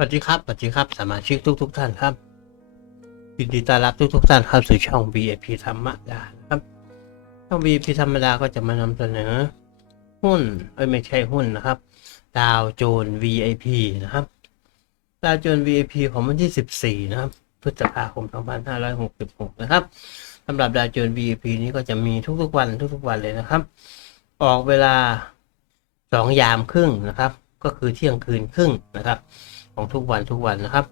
สวัสดีครับ สวัสดีครับ สมาชิกทุกทุกๆท่านครับยินดีต้อนรับทุกทุกๆท่านเข้าสู่ช่อง VIP ธรรมดาครับ ช่อง VIP ธรรมดาก็จะมานำเสนอ หุ้นเอ้ยไม่ใช่หุ้นนะครับ ดาวโจน VIP นะครับ ดาวโจน VIP ของวันที่ 14 นะครับ พฤษภาคม 2566 นะครับสำหรับดาวโจน VIP นี้ก็จะมีทุกๆวันทุกๆวันเลยนะครับ ออกเวลาสองยามครึ่งนะครับ ก็คือเที่ยงคืนครึ่งนะครับ ของทุกวันทุกวันนะครับ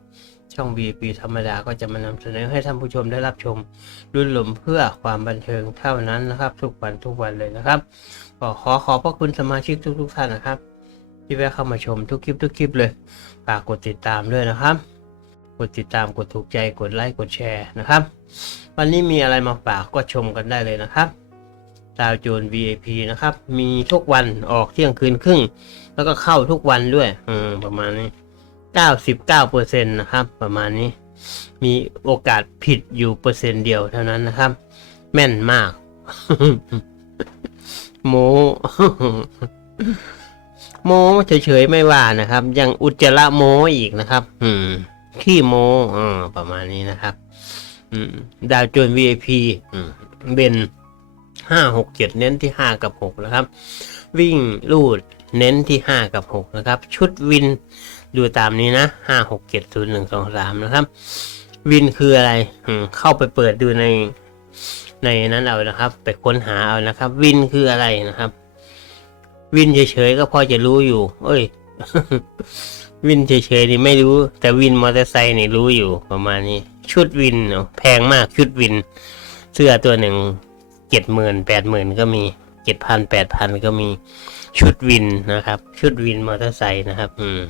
ช่อง VIP ธรรมดาก็จะมานำเสนอให้ท่านผู้ชมได้รับชมรุ่นหลมเพื่อความบันเทิงเท่านั้นนะครับ ทุกวันทุกวันเลยนะครับก็ขอขอบพระคุณสมาชิกทุกๆท่านนะครับ ที่แวะเข้ามาชมทุกคลิปทุกคลิปเลยฝากกดติดตามด้วยนะครับกดติดตามกดถูกใจกดไลค์กดแชร์นะครับ วันนี้มีอะไรมาฝากก็ชมกันได้เลยนะครับดาวโจน VIP นะครับ มีทุกวันออกเที่ยงคืนครึ่ง แล้วก็เข้าทุกวันด้วย อืม ประมาณนี้ เก้าสิบเก้าเปอร์เซ็นต์นะครับ ประมาณนี้ มีโอกาสผิดอยู่เปอร์เซ็นต์เดียวเท่านั้นนะครับ แม่นมาก โมโมเฉยๆไม่ว่านะครับ ยังอุจจาระโมอีกนะครับ อืม ขี้โมอ่าประมาณนี้นะครับ อืม ดาวโจน VIP อืมเบนห้าหกเจ็ดเน้นที่ห้ากับหกนะครับ วิ่งลูดเน้นที่ห้ากับหกนะครับ ชุดวิน ดูตามนี้นะห้าหกเจ็ดศูนย์หนึ่งสองสามนะครับ วินคืออะไรเข้าไปเปิดดูในในนั้นเอานะครับ ไปค้นหาเอานะครับ วินคืออะไรนะครับ วินเฉยๆก็พอจะรู้อยู่ เอ้ย วินเฉยๆนี่ไม่รู้ แต่วินมอเตอร์ไซค์นี่รู้อยู่ประมาณนี้ ชุดวินเนาะแพงมากชุดวิน เสื้อตัวหนึ่งเจ็ดหมื่นแปดหมื่นก็มีเจ็ดพันแปดพันก็มีชุดวินนะครับ ชุดวินมอเตอร์ไซค์นะครับ อืม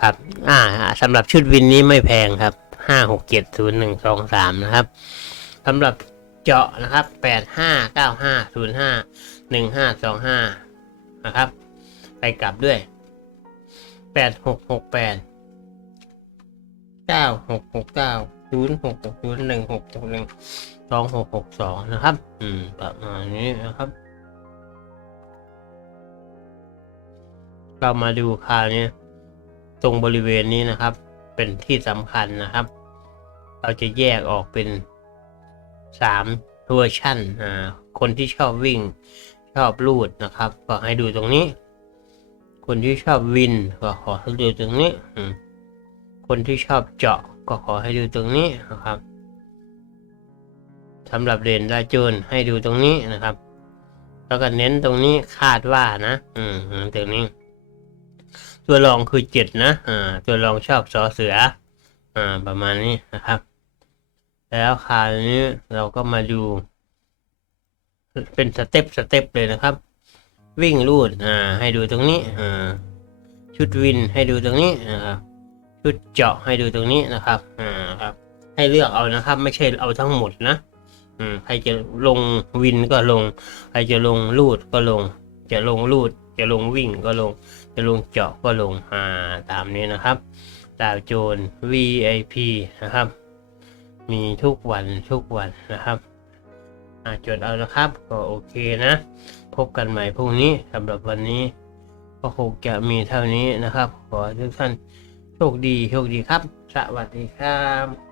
ครับ อ่าสำหรับชุดวินนี้ไม่แพงครับห้าหกเจ็ดศูนย์หนึ่งสองสามนะครับสำหรับเจาะนะครับแปดห้าเก้าห้าศูนย์ห้าหนึ่งห้าสองห้านะครับ ไปกลับด้วยแปดหกหกแปดเก้าหกหกเก้าศูนย์หกหกศูนย์หนึ่งหกหกหนึ่งสองหกหกสองนะครับ อืม ประมาณนี้นะครับ เรามาดูคราวนี้ ตรงบริเวณนี้นะครับ เป็นที่สำคัญนะครับ เราจะแยกออกเป็นสามเวอร์ชันอ่าคนที่ชอบวิ่งชอบลูดนะครับ ก็ให้ดูตรงนี้ คนที่ชอบวินก็ขอให้ดูตรงนี้ คนที่ชอบเจาะก็ขอให้ดูตรงนี้นะครับสำหรับเด่นดาจูนให้ดูตรงนี้นะครับ แล้วก็เน้นตรงนี้คาดว่านะ อืมตรงนี้ ตัวรองคือเจ็ดนะอ่าตัวรองชอบสอเสืออ่าประมาณนี้นะครับ แล้วคราวนี้เราก็มาดู เป็นสเต็ปสเต็ปเลยนะครับ วิ่งลูดอ่าให้ดูตรงนี้อ่าชุดวินให้ดูตรงนี้นะครับชุดเจาะให้ดูตรงนี้นะครับอ่าครับ ให้เลือกเอานะครับ ไม่ใช่เอาทั้งหมดนะอืมใครจะลงวินก็ลง ใครจะลงลูดก็ลง จะลงลูด จะลงวิ่งก็ลง จะลงเจาะก็ลงอ่าตามนี้นะครับดาวโจน VIP นะครับ มีทุกวันทุกวันนะครับอาจดเอานะครับ ก็โอเคนะ พบกันใหม่พรุ่งนี้สำหรับวันนี้ ก็คงจะมีเท่านี้นะครับ ขอทุกท่านโชคดีโชคดีครับ สวัสดีครับ